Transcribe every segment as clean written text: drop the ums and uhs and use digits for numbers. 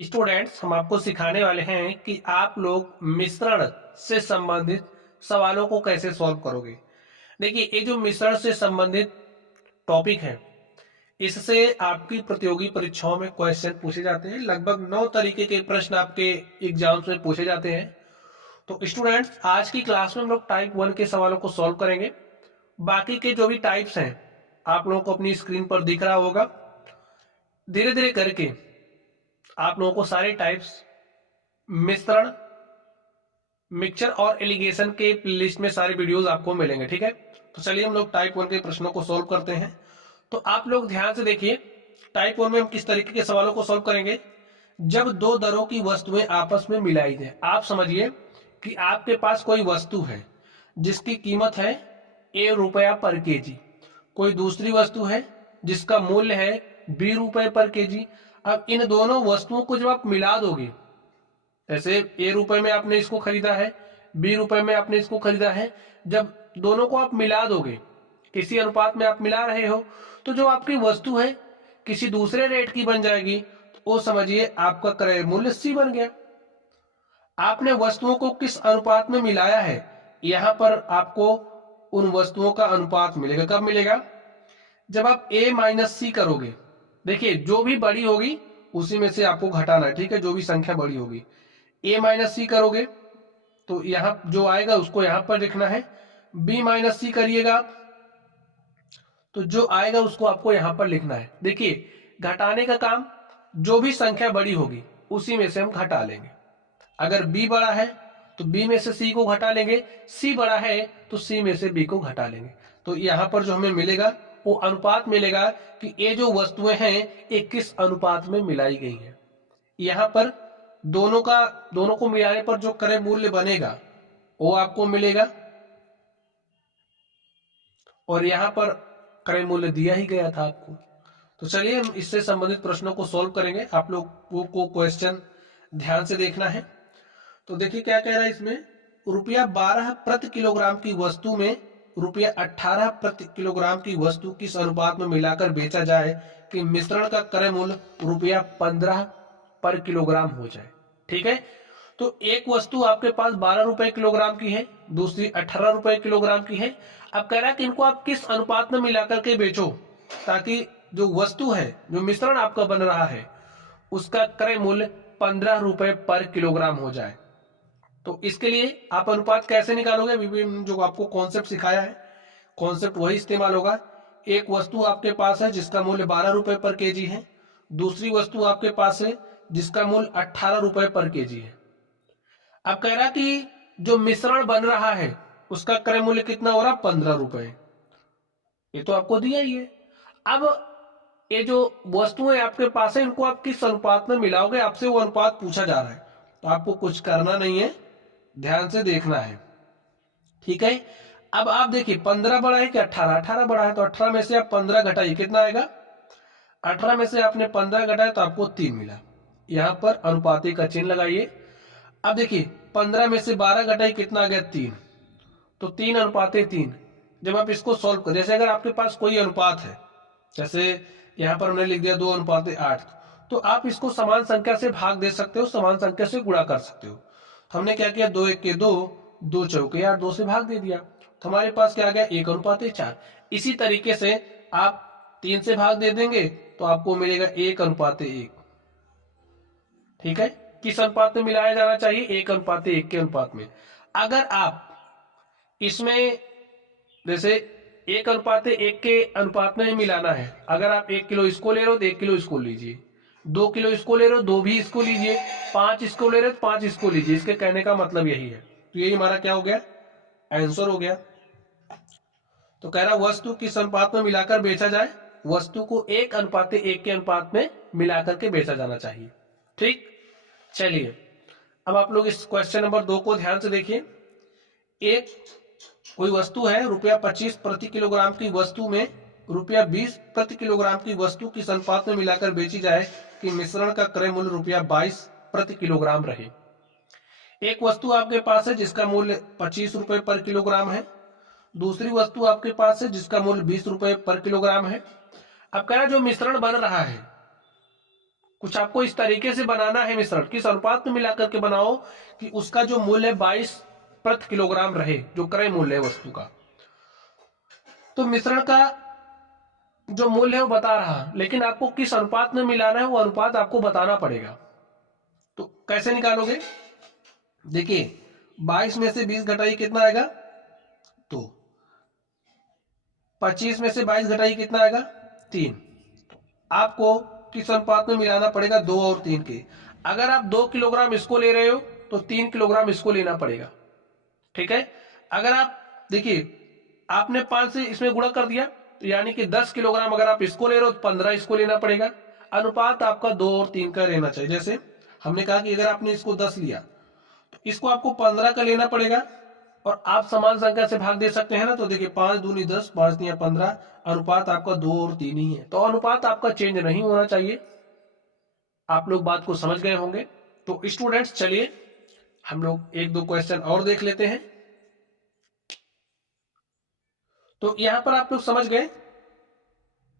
Students, हम आपको सिखाने वाले हैं कि आप लोग मिश्रण से संबंधित सवालों को कैसे सॉल्व करोगे। देखिए, ये जो मिश्रण से संबंधित टॉपिक है, इससे आपकी प्रतियोगी परीक्षाओं में क्वेश्चन पूछे जाते हैं। लगभग 9 तरीके के प्रश्न आपके एग्जाम्स में पूछे जाते हैं। तो स्टूडेंट्स, आज की क्लास में हम लोग टाइप 1 के सवालों को सॉल्व करेंगे। बाकी के जो भी टाइप्स हैं आप लोगों को अपनी स्क्रीन पर दिख रहा होगा। धीरे धीरे करके आप लोगों को सारे टाइप्स, मिश्रण, मिक्सचर और एलिगेशन के लिस्ट में सारे वीडियोस आपको मिलेंगे। ठीक है, तो चलिए हम लोग टाइप 1 के प्रश्नों को सॉल्व करते हैं। तो आप लोग ध्यान से देखिए, टाइप 1 में हम किस तरीके के सवालों को सॉल्व करेंगे। जब दो दरों की वस्तुएं आपस में मिलाई जाए, आप समझिए कि आपके पास कोई वस्तु है जिसकी कीमत है ₹a पर केजी, कोई दूसरी वस्तु है जिसका मूल्य है ₹b पर केजी। अब इन दोनों वस्तुओं को जब आप मिला दोगे, जैसे ₹a में आपने इसको खरीदा है, ₹b में आपने इसको खरीदा है, जब दोनों को आप मिला दोगे, किसी अनुपात में आप मिला रहे हो, तो जो आपकी वस्तु है किसी दूसरे रेट की बन जाएगी। तो वो समझिए आपका क्रय मूल्य C बन गया। आपने वस्तुओं को किस अनुपात में मिलाया है, यहां पर आपको उन वस्तुओं का अनुपात मिलेगा। कब मिलेगा? जब आप a माइनस सी करोगे। देखिए, जो भी बड़ी होगी उसी में से आपको घटाना है। ठीक है, जो भी संख्या बड़ी होगी, a माइनस सी करोगे तो यहां जो आएगा उसको यहां पर लिखना है। b माइनस सी करिएगा तो जो आएगा उसको आपको यहां पर लिखना है। देखिए, घटाने का काम, जो भी संख्या बड़ी होगी उसी में से हम घटा लेंगे। अगर b बड़ा है तो b में से c को घटा लेंगे, c बड़ा है तो c में से b को घटा लेंगे। तो यहां पर जो हमें मिलेगा वो अनुपात मिलेगा कि ये जो वस्तुएं हैं ये किस अनुपात में मिलाई गई हैं। यहां पर दोनों को मिलाने पर जो क्रय मूल्य बनेगा वो आपको मिलेगा, और यहां पर क्रय मूल्य दिया ही गया था आपको। तो चलिए हम इससे संबंधित प्रश्नों को सॉल्व करेंगे। आप लोगों को क्वेश्चन ध्यान से देखना है। तो देखिए क्या कह रहा है इसमें, ₹12 प्रति किलोग्राम की वस्तु में ₹18 प्रति किलोग्राम की वस्तु किस अनुपात में मिलाकर बेचा जाए कि मिश्रण का क्रय मूल्य ₹15 पर किलोग्राम हो जाए। ठीक है, तो एक वस्तु आपके पास ₹12 किलोग्राम की है, दूसरी ₹18 किलोग्राम की है। अब कह रहा है कि इनको आप किस अनुपात में मिलाकर के बेचो ताकि जो वस्तु है, जो मिश्रण आपका बन रहा है, उसका क्रय मूल्य ₹15 पर किलोग्राम हो जाए। तो इसके लिए आप अनुपात कैसे निकालोगे? अभी जो आपको कॉन्सेप्ट सिखाया है, कॉन्सेप्ट वही इस्तेमाल होगा। एक वस्तु आपके पास है जिसका मूल्य ₹12 पर केजी है, दूसरी वस्तु आपके पास है जिसका मूल्य ₹18 पर केजी है। अब कह रहा कि जो मिश्रण बन रहा है उसका क्रय मूल्य कितना हो रहा? ₹15। ये तो आपको दिया ही है। अब ये जो वस्तुएं आपके पास है इनको आप किस अनुपात में मिलाओगे, आपसे वो अनुपात पूछा जा रहा है। तो आपको कुछ करना नहीं है, ध्यान से देखना है। ठीक है, अब आप देखिए 15 बड़ा है कि 18? 18 बड़ा है, तो 18 में से आप 15 घटाइए, कितना आएगा? 18 में से आपने 15 घटाया तो आपको 3 मिला। यहां पर अनुपाती का चिन्ह लगाइए। अब देखिए 15 में से 12 घटाइए, कितना आ गया? 3। तो 3:3। जब आप इसको सॉल्व करें, जैसे अगर आपके पास कोई अनुपात है, जैसे यहां पर हमने लिख दिया 2:8, तो आप इसको समान संख्या से भाग दे सकते हो, समान संख्या से गुणा कर सकते हो। तो हमने क्या किया, 2 1 2, 2 चौके 8, 2 से भाग दे दिया, तो हमारे पास क्या आ गया? 1:4। इसी तरीके से आप 3 से भाग दे देंगे तो आपको मिलेगा 1:1। ठीक है, किस अनुपात में मिलाया जाना चाहिए? 1:1 के अनुपात में। अगर आप इसमें जैसे 1:1 के अनुपात में मिलाना है, अगर आप 1 किलो इसको ले रहे हो तो 1 किलो इसको लीजिए, 2 किलो इसको ले रहे हो 2 भी इसको लीजिए, 5 इसको ले रहे हो तो 5 इसको लीजिए। इसके कहने का मतलब यही है। तो यही हमारा क्या हो गया? आंसर हो गया। तो कह रहा वस्तु किस अनुपात में मिलाकर बेचा जाए? वस्तु को 1:1 के अनुपात में मिलाकर के बेचा जाना चाहिए। ठीक, चलिए अब आप लोग इस क्वेश्चन नंबर 2 को ध्यान से देखिए। एक कोई वस्तु है, ₹25 प्रति किलोग्राम की वस्तु में ₹20 प्रति किलोग्राम की वस्तु किस अनुपात में मिलाकर बेची जाए कि मिश्रण का क्रय मूल्य ₹22 प्रति किलोग्राम रहे। एक वस्तु आपके पास है जिसका मूल्य ₹25 पर किलोग्राम है, दूसरी वस्तु आपके पास है जिसका मूल्य ₹20 पर किलोग्राम है। अब कह रहा जो मिश्रण बन रहा है, कुछ आपको इस तरीके से बनाना है मिश्रण, किस अनुपात में मिलाकर के बनाओ कि उसका जो मूल्य 22 प्रति किलोग्राम रहे, जो क्रय मूल्य है वस्तु का। तो मिश्रण का जो मूल्य है वो बता रहा, लेकिन आपको किस अनुपात में मिलाना है वो अनुपात आपको बताना पड़ेगा। तो कैसे निकालोगे? देखिए 22 में से 20 घटाइए कितना आएगा? तो 25 में से 22 घटाइए कितना आएगा? 3। आपको किस अनुपात में मिलाना पड़ेगा? 2 और 3 के। अगर आप 2 किलोग्राम इसको ले रहे हो तो 3 किलोग्राम इसको लेना पड़ेगा, ठीक है। अगर आप देखिए आपने 5 से इसमें गुणा कर दिया, तो यानी कि 10 किलोग्राम अगर आप इसको ले रहे हो तो 15 इसको लेना पड़ेगा। अनुपात आपका 2 और 3 का रहना चाहिए। जैसे हमने कहा कि अगर आपने इसको 10 लिया तो इसको आपको 15 का लेना पड़ेगा, और आप समान संख्या से भाग दे सकते हैं ना। तो देखिए 5 दूनी 10, 5 तिया 15, अनुपात आपका 2 और 3 ही है। तो अनुपात आपका चेंज नहीं होना चाहिए। आप लोग बात को समझ गए होंगे। तो स्टूडेंट्स चलिए हम लोग एक दो क्वेश्चन और देख लेते हैं। तो यहां पर आप लोग समझ गए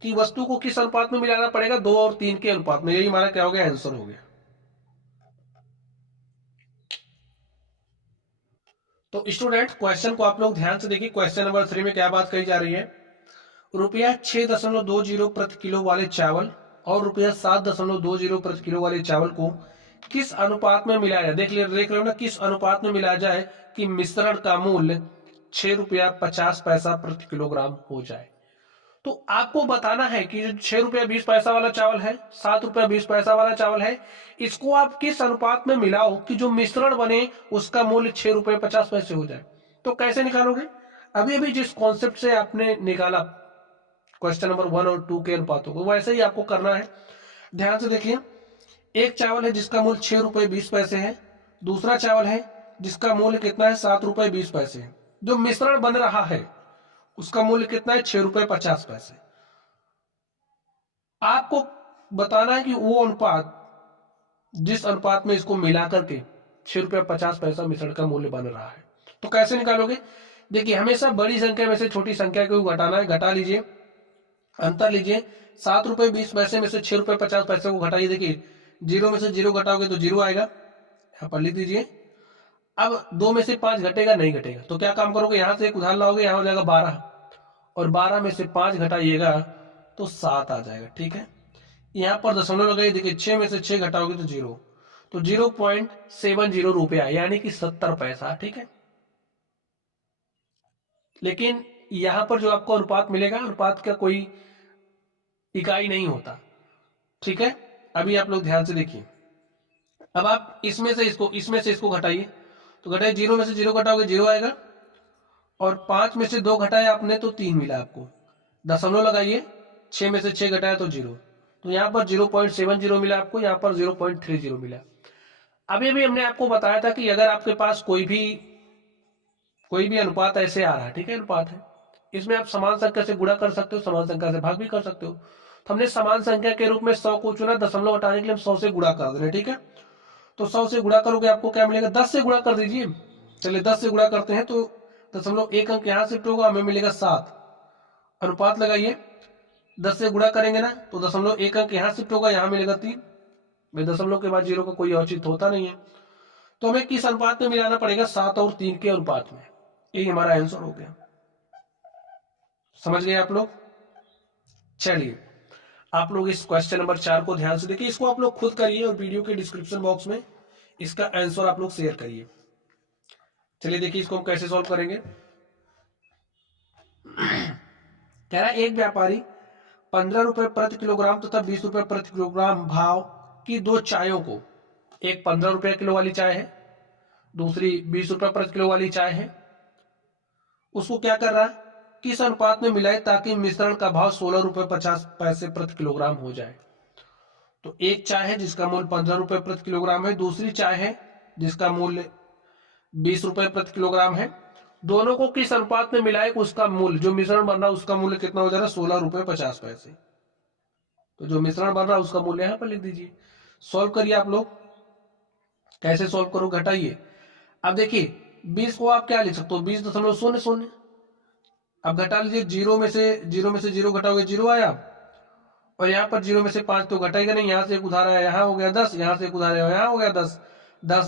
कि वस्तु को किस अनुपात में मिलाना पड़ेगा? 2 और 3 के अनुपात में। यही हमारा क्या हो गया? आंसर हो गया। तो स्टूडेंट क्वेश्चन को आप लोग ध्यान से देखिए। क्वेश्चन नंबर 3 में क्या बात कही जा रही है? रुपया 6.20 प्रति किलो वाले चावल और रुपया 7.20 प्रति किलो वाले चावल को किस अनुपात में मिलाया जाए? देख रहे हो ना, किस अनुपात में मिलाया जाए कि मिश्रण का मूल्य 6 रुपया 50 पैसा प्रति किलोग्राम हो जाए। तो आपको बताना है कि 6 रुपया 20 पैसा वाला चावल है, 7 रुपया 20 पैसा वाला चावल है, इसको आप किस अनुपात में मिलाओ कि जो मिश्रण बने उसका मूल्य 6 रुपये 50 पैसे हो जाए। तो कैसे निकालोगे? अभी अभी जिस कॉन्सेप्ट से आपने निकाला क्वेश्चन नंबर 1 और 2 के अनुपातों को, वैसे ही आपको करना है। ध्यान से देखिए, एक चावल है जिसका मूल्य 6 रुपये 20 पैसे है, दूसरा चावल है जिसका मूल्य कितना है? 7 रुपये 20 पैसे है। जो मिश्रण बन रहा है उसका मूल्य कितना है? 6 रुपये 50 पैसे। आपको बताना है कि वो अनुपात, जिस अनुपात में इसको मिला करके 6 रुपये 50 पैसा मिश्रण का मूल्य बन रहा है। तो कैसे निकालोगे? देखिए हमेशा बड़ी संख्या में से छोटी संख्या को घटाना है। घटा लीजिए, अंतर लीजिए। 7 रुपये 20 पैसे में से 6 रुपये 50 पैसे को घटाइए। देखिए 0 में से 0 घटाओगे तो 0 आएगा, यहां पर लिख दीजिए। अब 2 में से 5 घटेगा? नहीं घटेगा। तो क्या काम करोगे? यहां से एक उधार लाओगे, यहां हो जाएगा 12, और 12 में से 5 घटाइएगा तो 7 आ जाएगा, ठीक है। यहां पर दशमलव लगाइए। देखिए 6 में से 6 घटाओगे तो 0, तो 0.70 रुपया यानी कि 70 पैसा, ठीक है। लेकिन यहां पर जो आपको अनुपात मिलेगा, अनुपात का कोई इकाई नहीं होता, ठीक है। अभी आप लोग ध्यान से देखिए। अब आप इसमें से इसको घटाइए। तो घटाइए, 0 में से 0 घटाओगे 0 आएगा, और 5 में से 2 घटाया आपने तो 3 मिला आपको। दशमलव लगाइए, 6 में से 6 घटाया तो 0, तो यहाँ पर 0.70 मिला आपको, यहाँ पर 0.30 मिला। अभी अभी हमने आपको बताया था कि अगर आपके पास कोई भी अनुपात ऐसे आ रहा है, ठीक है, अनुपात है, इसमें आप समान संख्या से गुणा कर सकते हो, समान संख्या से भाग भी कर सकते हो। तो हमने समान संख्या के रूप में 100 को चुना। दशमलव हटाने के लिए हम 100 से गुणा कर देंगे, ठीक है। तो 100 से गुणा करोगे आपको क्या मिलेगा? 10 से गुणा कर दीजिए। चलिए 10 से गुणा करते हैं तो दशमलव एक अंक यहां शिफ्ट होगा, हमें मिलेगा 7। अनुपात लगाइए, 10 से गुणा करेंगे ना तो दशमलव एक अंक यहां शिफ्ट होगा, यहां मिलेगा 3। भाई दशमलव के बाद 0 का कोई औचित्य होता नहीं है। तो हमें किस अनुपात में मिलाना पड़ेगा? 7 और 3 के अनुपात में। यही हमारा आंसर हो गया। समझ गए आप लोग? चलिए आप लोग इस क्वेश्चन नंबर 4 को ध्यान से देखिए। इसको आप लोग खुद करिए और वीडियो के डिस्क्रिप्शन बॉक्स में इसका आंसर आप लोग शेयर करिए। चलिए देखिए इसको हम कैसे सॉल्व करेंगे। कह रहा है एक व्यापारी 15 रुपए प्रति किलोग्राम तथा 20 रुपए प्रति किलोग्राम भाव की 2 चायों को, एक 15 रुपए किलो वाली चाय है, दूसरी 20 रुपए प्रति किलो वाली चाय है, उसको क्या कर रहा है? किस अनुपात में मिलाए ताकि मिश्रण का भाव 16 रुपए 50 पैसे प्रति किलोग्राम हो जाए। तो एक चाय है जिसका मूल्य 15 रुपए प्रति किलोग्राम है, दूसरी चाय है जिसका मूल्य 20 रुपए प्रति किलोग्राम है। दोनों को किस अनुपात में मिलाए उसका मूल्य, जो मिश्रण बन रहा है उसका मूल्य कितना हो जा रहा है? 16 रुपए 50 पैसे। तो जो मिश्रण बन रहा है उसका मूल्य यहां पर लिख दीजिए। सॉल्व करिए आप लोग। कैसे सॉल्व करो? घटाइए। अब देखिए 20 को आप क्या लिख सकते हो? 20.00। अब घटा लीजिए, 0 में से 0 घटाओगे 0 आया, और यहाँ पर 0 में से 5 तो घटेगा नहीं, यहाँ से एक उधार आया यहाँ हो गया 10, यहाँ से एक उधार आया यहाँ हो गया 10, 10